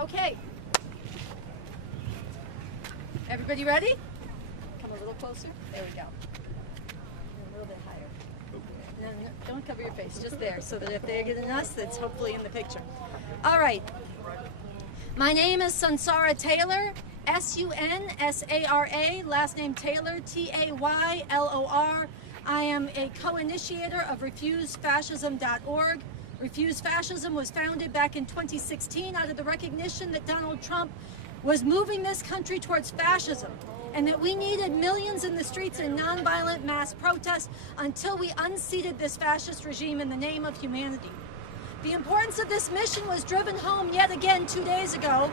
Okay. Everybody ready? Come a little closer. There we go. A little bit higher. No, don't cover your face, just there, so that if they're getting us, it's hopefully in the picture. All right. My name is Sunsara Taylor, S-U-N-S-A-R-A, last name Taylor, T-A-Y-L-O-R. I am a co-initiator of RefuseFascism.org. Refuse Fascism was founded back in 2016 out of the recognition that Donald Trump was moving this country towards fascism, and that we needed millions in the streets in nonviolent mass protest until we unseated this fascist regime in the name of humanity. The importance of this mission was driven home yet again 2 days ago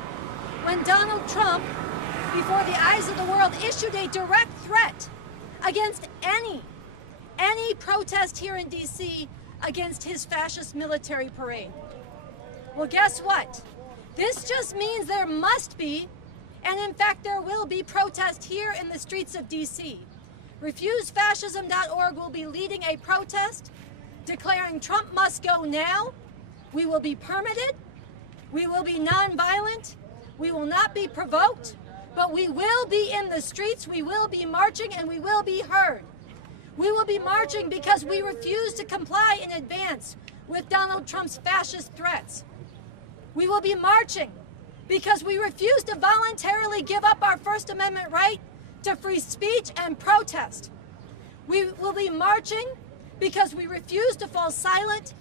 when Donald Trump, before the eyes of the world, issued a direct threat against any protest here in DC against his fascist military parade. Well, guess what? This just means there must be, and in fact there will be, protest here in the streets of DC. RefuseFascism.org will be leading a protest declaring Trump must go now. We will be permitted. We will be nonviolent. We will not be provoked, but we will be in the streets. We will be marching, and we will be heard. We will be marching because we refuse to comply in advance with Donald Trump's fascist threats. We will be marching because we refuse to voluntarily give up our First Amendment right to free speech and protest. We will be marching because we refuse to fall silent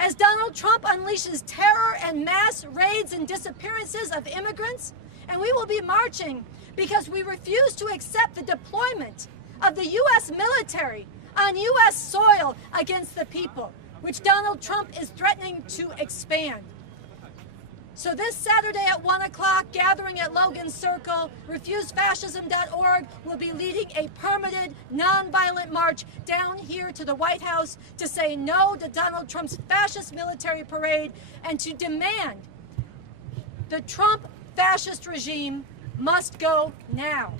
as Donald Trump unleashes terror and mass raids and disappearances of immigrants. And we will be marching because we refuse to accept the deployment of the U.S. military on U.S. soil against the people, which Donald Trump is threatening to expand. So this Saturday at 1 o'clock, gathering at Logan Circle, RefuseFascism.org will be leading a permitted, nonviolent march down here to the White House to say no to Donald Trump's fascist military parade and to demand the Trump fascist regime must go now.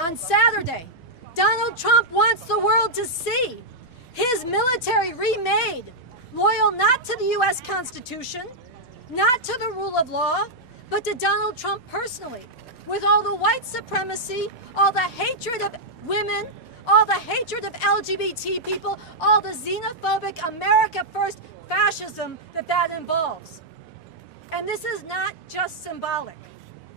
On Saturday, Donald Trump wants the world to see his military remade, loyal not to the U.S. Constitution, not to the rule of law, but to Donald Trump personally, with all the white supremacy, all the hatred of women, all the hatred of LGBT people, all the xenophobic America First fascism that involves. And this is not just symbolic.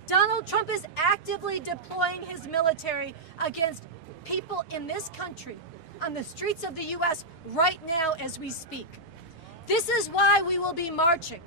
Donald Trump is actively deploying his military against people in this country on the streets of the U.S. right now as we speak. This is why we will be marching.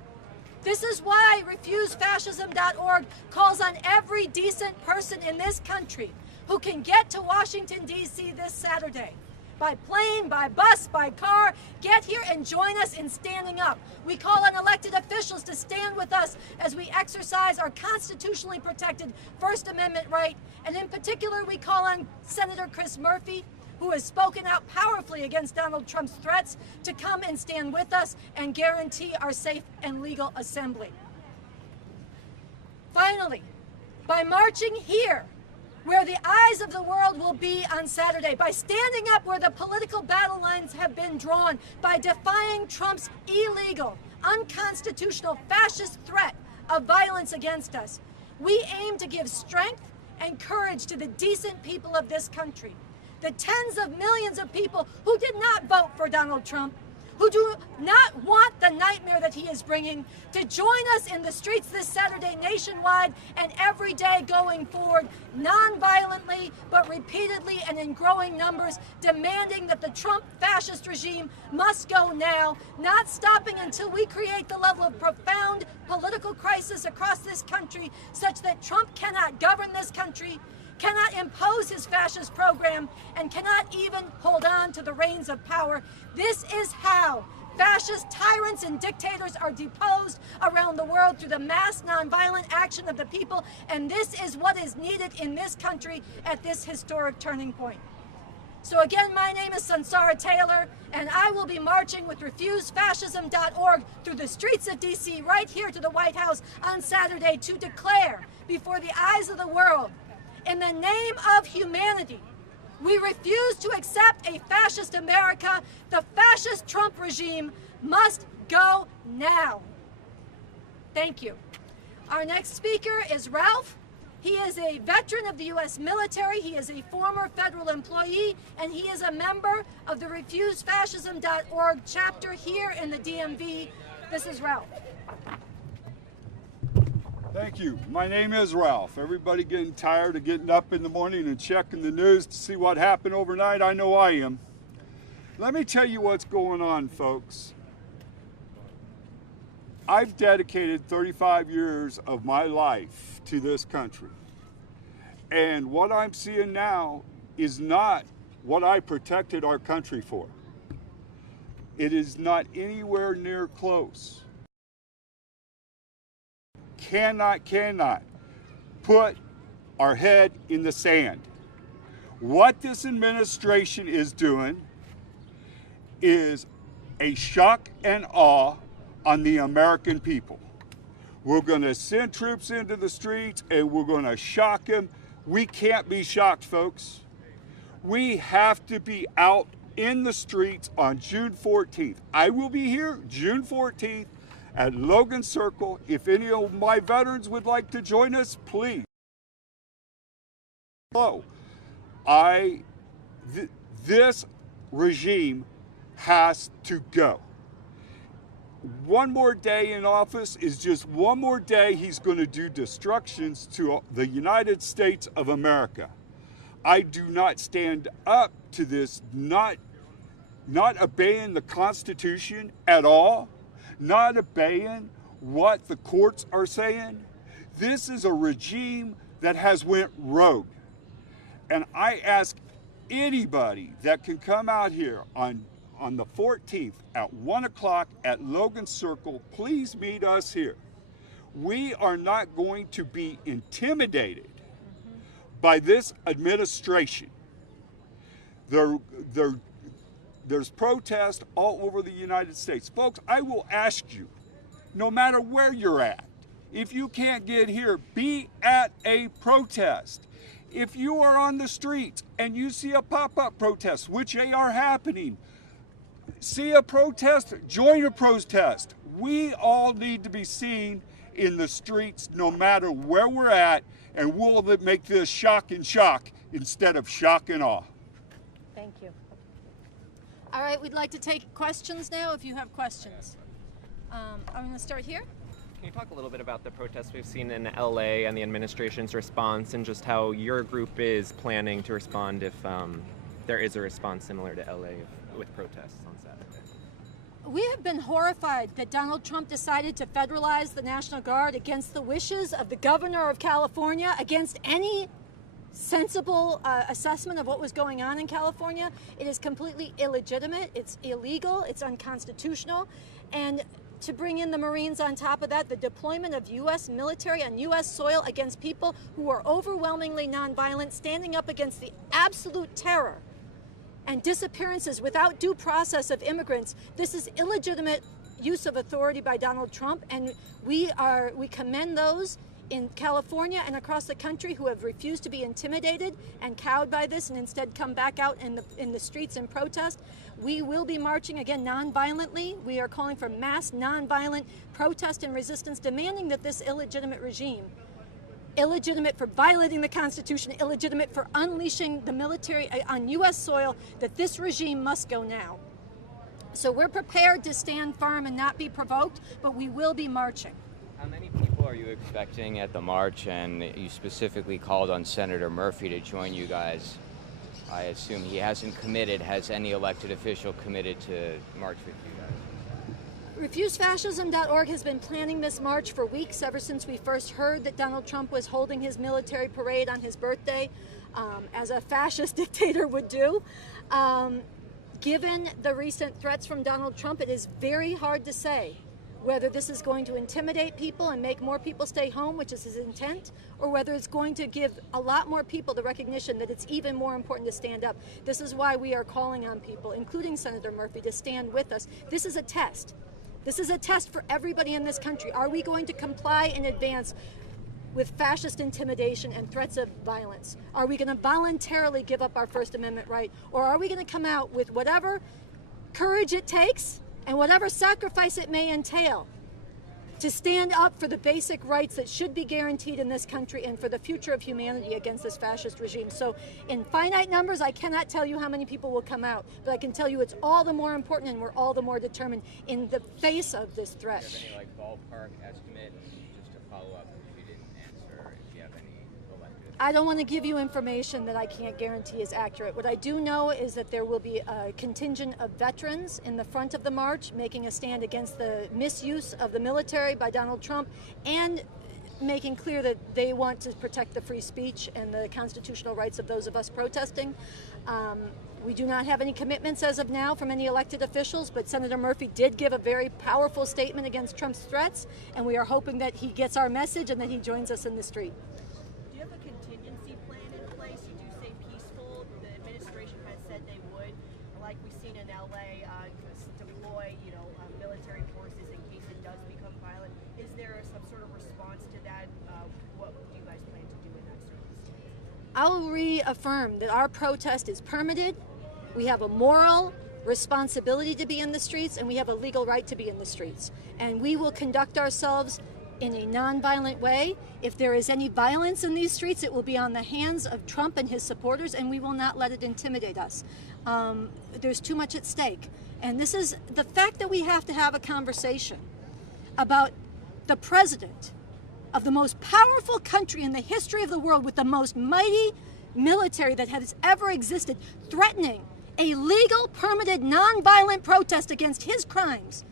This is why RefuseFascism.org calls on every decent person in this country who can get to Washington, D.C. this Saturday. By plane, by bus, by car, get here and join us in standing up. We call on elected officials to stand with us as we exercise our constitutionally protected First Amendment right. And in particular, we call on Senator Chris Murphy, who has spoken out powerfully against Donald Trump's threats, to come and stand with us and guarantee our safe and legal assembly. Finally, by marching here, where the eyes of the world will be on Saturday, by standing up where the political battle lines have been drawn, by defying Trump's illegal, unconstitutional, fascist threat of violence against us, we aim to give strength and courage to the decent people of this country, the tens of millions of people who did not vote for Donald Trump, who do not want the nightmare that he is bringing, to join us in the streets this Saturday nationwide and every day going forward, non-violently but repeatedly and in growing numbers, demanding that the Trump fascist regime must go now, not stopping until we create the level of profound political crisis across this country such that Trump cannot govern this country, cannot impose his fascist program, and cannot even hold on to the reins of power. This is how fascist tyrants and dictators are deposed around the world, through the mass nonviolent action of the people, and this is what is needed in this country at this historic turning point. So again, my name is Sunsara Taylor, and I will be marching with RefuseFascism.org through the streets of DC right here to the White House on Saturday to declare before the eyes of the world, in the name of humanity, we refuse to accept a fascist America. The fascist Trump regime must go now. Thank you. Our next speaker is Ralph. He is a veteran of the U.S. military. He is a former federal employee, and he is a member of the RefuseFascism.org chapter here in the DMV. This is Ralph. Thank you. My name is Ralph. Everybody getting tired of getting up in the morning and checking the news to see what happened overnight? I know I am. Let me tell you what's going on, folks. I've dedicated 35 years of my life to this country. And what I'm seeing now is not what I protected our country for. It is not anywhere near close. Cannot put our head in the sand. What this administration is doing is a shock and awe on the American people. We're going to send troops into the streets and we're going to shock them. We can't be shocked, folks. We have to be out in the streets on June 14th. I will be here June 14th at Logan Circle. If any of my veterans would like to join us, please. Hello. This regime has to go. One more day in office is just one more day he's going to do destructions to the United States of America. I do not stand up to this, not obeying the Constitution at all, not obeying what the courts are saying. This is a regime that has went rogue. And I ask anybody that can come out here on the 14th at 1 o'clock at Logan Circle, please meet us here. We are not going to be intimidated by this administration. There's protest all over the United States. Folks, I will ask you, no matter where you're at, if you can't get here, be at a protest. If you are on the streets and you see a pop-up protest, which they are happening, see a protest, join a protest. We all need to be seen in the streets no matter where we're at, and we'll make this shock and shock instead of shock and awe. Thank you. All right, we'd like to take questions now if you have questions. I'm going to start here. Can you talk a little bit about the protests we've seen in LA and the administration's response, and just how your group is planning to respond if there is a response similar to LA with protests on Saturday? We have been horrified that Donald Trump decided to federalize the National Guard against the wishes of the governor of California, against any sensible assessment of what was going on in California. It is completely illegitimate, it's illegal, it's unconstitutional, and to bring in the Marines on top of that, the deployment of U.S. military on U.S. soil against people who are overwhelmingly nonviolent, standing up against the absolute terror and disappearances without due process of immigrants. This is illegitimate use of authority by Donald Trump, and we commend those in California and across the country who have refused to be intimidated and cowed by this and instead come back out in the streets and protest. We will be marching again non-violently. We are calling for mass non-violent protest and resistance, demanding that this illegitimate regime, illegitimate for violating the Constitution, illegitimate for unleashing the military on U.S. soil, that this regime must go now. So we're prepared to stand firm and not be provoked, but we will be marching. How many people are you expecting at the march? And you specifically called on Senator Murphy to join you guys. I assume he hasn't committed. Has any elected official committed to march with you guys? RefuseFascism.org has been planning this march for weeks, ever since we first heard that Donald Trump was holding his military parade on his birthday, as a fascist dictator would do. Given the recent threats from Donald Trump, it is very hard to say whether this is going to intimidate people and make more people stay home, which is his intent, or whether it's going to give a lot more people the recognition that it's even more important to stand up. This is why we are calling on people, including Senator Murphy, to stand with us. This is a test. This is a test for everybody in this country. Are we going to comply in advance with fascist intimidation and threats of violence? Are we going to voluntarily give up our First Amendment right? Or are we going to come out with whatever courage it takes and whatever sacrifice it may entail to stand up for the basic rights that should be guaranteed in this country and for the future of humanity against this fascist regime. So in finite numbers, I cannot tell you how many people will come out, but I can tell you it's all the more important and we're all the more determined in the face of this threat. Do you have any ballpark estimate, just to follow up if you didn't answer, if you have any elected? I don't want to give you information that I can't guarantee is accurate. What I do know is that there will be a contingent of veterans in the front of the march making a stand against the misuse of the military by Donald Trump and making clear that they want to protect the free speech and the constitutional rights of those of us protesting. We do not have any commitments as of now from any elected officials, but Senator Murphy did give a very powerful statement against Trump's threats, and we are hoping that he gets our message and that he joins us in the street. Do you have a contingency plan in place? You do say peaceful. The administration has said they would, like we've seen in LA, deploy, military forces in case it does become violent. Is there some sort of response to that? What do you guys plan to do in that circumstance? I will reaffirm that our protest is permitted. We have a moral responsibility to be in the streets, and we have a legal right to be in the streets. And we will conduct ourselves in a nonviolent way. If there is any violence in these streets, it will be on the hands of Trump and his supporters, and we will not let it intimidate us. There's too much at stake. And this is the fact that we have to have a conversation about the president of the most powerful country in the history of the world with the most mighty military that has ever existed, threatening a legal, permitted, nonviolent protest against his crimes.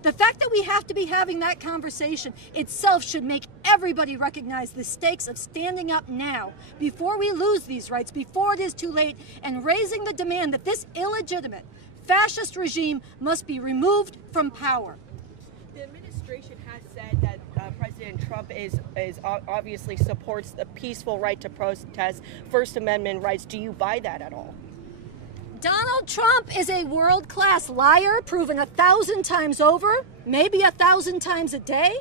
The fact that we have to be having that conversation itself should make everybody recognize the stakes of standing up now, before we lose these rights, before it is too late, and raising the demand that this illegitimate fascist regime must be removed from power. The administration has said that President Trump is obviously supports the peaceful right to protest, First Amendment rights. Do you buy that at all? Donald Trump is a world-class liar, proven 1,000 times over, maybe 1,000 times a day.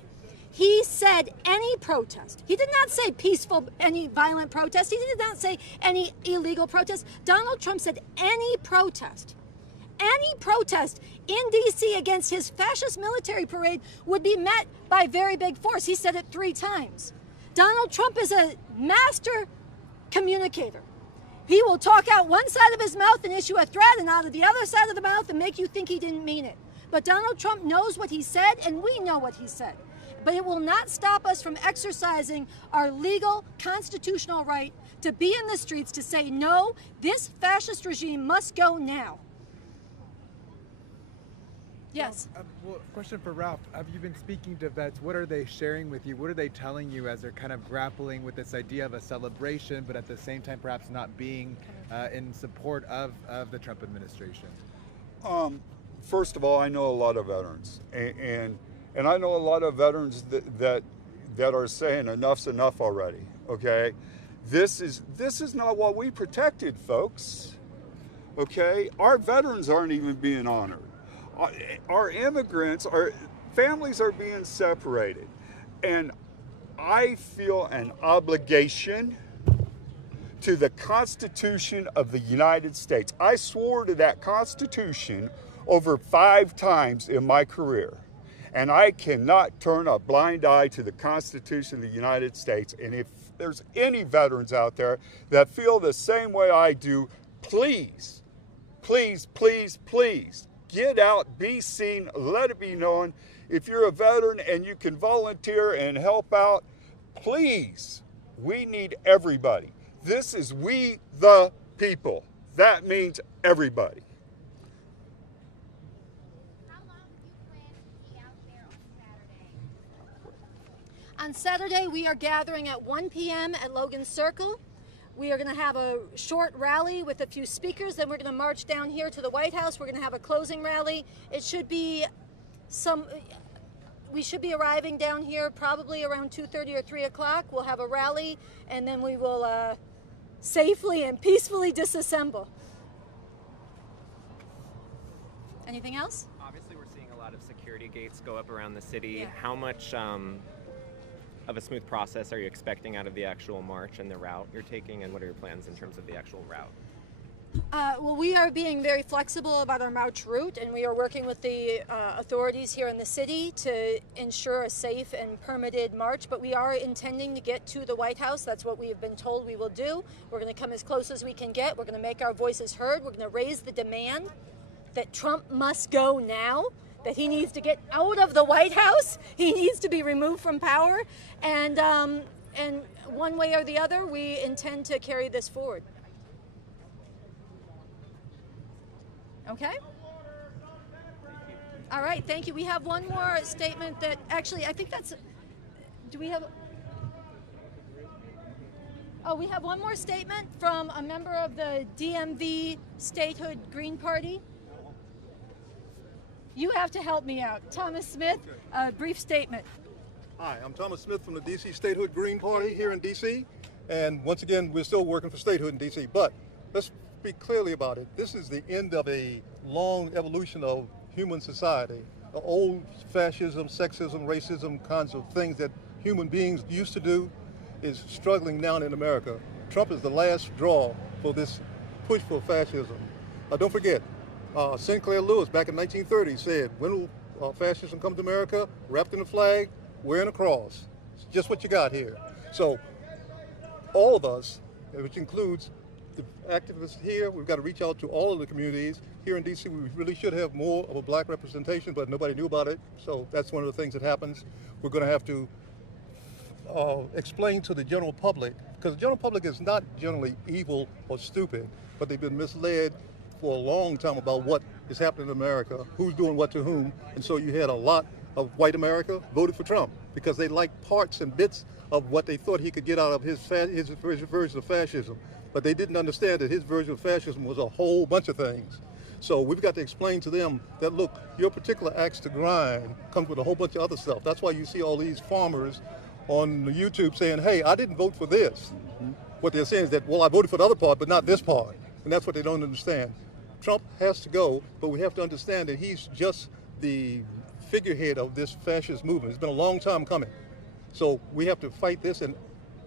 He said any protest. He did not say peaceful, any violent protest. He did not say any illegal protest. Donald Trump said any protest in D.C. against his fascist military parade would be met by very big force. He said it 3 times. Donald Trump is a master communicator. He will talk out one side of his mouth and issue a threat, and out of the other side of the mouth and make you think he didn't mean it. But Donald Trump knows what he said, and we know what he said. But it will not stop us from exercising our legal, constitutional right to be in the streets to say, no, this fascist regime must go now. Yes. Well, question for Ralph. Have you been speaking to vets? What are they sharing with you? What are they telling you as they're kind of grappling with this idea of a celebration, but at the same time perhaps not being in support of the Trump administration? First of all, I know a lot of veterans, and I know a lot of veterans that are saying enough's enough already. Okay, this is not what we protected, folks. Okay, our veterans aren't even being honored. Our immigrants, our families are being separated. And I feel an obligation to the Constitution of the United States. I swore to that Constitution over 5 times in my career. And I cannot turn a blind eye to the Constitution of the United States. And if there's any veterans out there that feel the same way I do, please, please, please, please, get out, be seen, let it be known. If you're a veteran and you can volunteer and help out, please, we need everybody. This is we the people. That means everybody. How long do you plan to be out there on Saturday? On Saturday, we are gathering at 1 p.m. at Logan Circle. We are going to have a short rally with a few speakers. Then we're going to march down here to the White House. We're going to have a closing rally. It should be we should be arriving down here probably around 2:30 or 3 o'clock. We'll have a rally, and then we will safely and peacefully disassemble. Anything else? Obviously, we're seeing a lot of security gates go up around the city. Yeah. How much of a smooth process are you expecting out of the actual march and the route you're taking, and what are your plans in terms of the actual route? Well, we are being very flexible about our march route, and we are working with the authorities here in the city to ensure a safe and permitted march. But we are intending to get to the White House. That's what we have been told we will do. We're going to come as close as we can get. We're going to make our voices heard. We're going to raise the demand that Trump must go now, that he needs to get out of the White House. He needs to be removed from power. And one way or the other, we intend to carry this forward. Okay? All right, thank you. We have one more statement that actually, I think that's, do we have? Oh, we have one more statement from a member of the DMV Statehood Green Party. You have to help me out. Thomas Smith, a brief statement. Hi, I'm Thomas Smith from the DC Statehood Green Party here in DC. And once again, we're still working for statehood in DC. But let's speak clearly about it. This is the end of a long evolution of human society. The old fascism, sexism, racism kinds of things that human beings used to do is struggling now in America. Trump is the last straw for this push for fascism. Don't forget, Sinclair Lewis back in 1930 said, when will fascism come to America? Wrapped in a flag, wearing a cross. It's just what you got here. So all of us, which includes the activists here, we've got to reach out to all of the communities. Here in DC, we really should have more of a black representation, but nobody knew about it. So that's one of the things that happens. We're going to have to explain to the general public, because the general public is not generally evil or stupid, but they've been misled for a long time about what is happening in America, who's doing what to whom. And so you had a lot of white America voted for Trump because they liked parts and bits of what they thought he could get out of his version of fascism. But they didn't understand that his version of fascism was a whole bunch of things. So we've got to explain to them that, look, your particular axe to grind comes with a whole bunch of other stuff. That's why you see all these farmers on YouTube saying, hey, I didn't vote for this. What they're saying is that, well, I voted for the other part, but not this part. And that's what they don't understand. Trump has to go, but we have to understand that he's just the figurehead of this fascist movement. It's been a long time coming. So we have to fight this and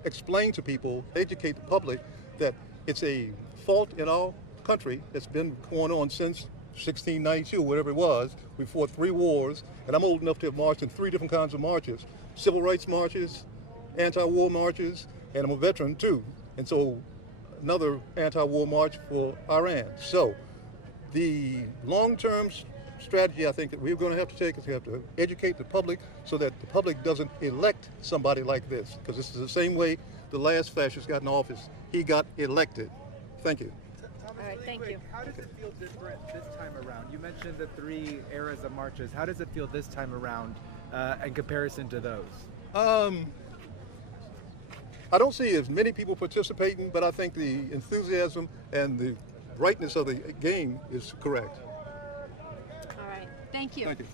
explain to people, educate the public, that it's a fault in our country that's been going on since 1692, whatever it was. We fought 3 wars, and I'm old enough to have marched in 3 different kinds of marches. Civil rights marches, anti-war marches, and I'm a veteran too. And so another anti-war march for Iran. So the long-term strategy I think that we're going to have to take is we have to educate the public so that the public doesn't elect somebody like this, because this is the same way the last fascist got in office. He got elected. Thank you. Thomas, All right, thank you. How does it feel different this time around? You mentioned the 3 eras of marches. How does it feel this time around in comparison to those? I don't see as many people participating, but I think the enthusiasm and the rightness of the game is correct. All right, thank you. Thank you.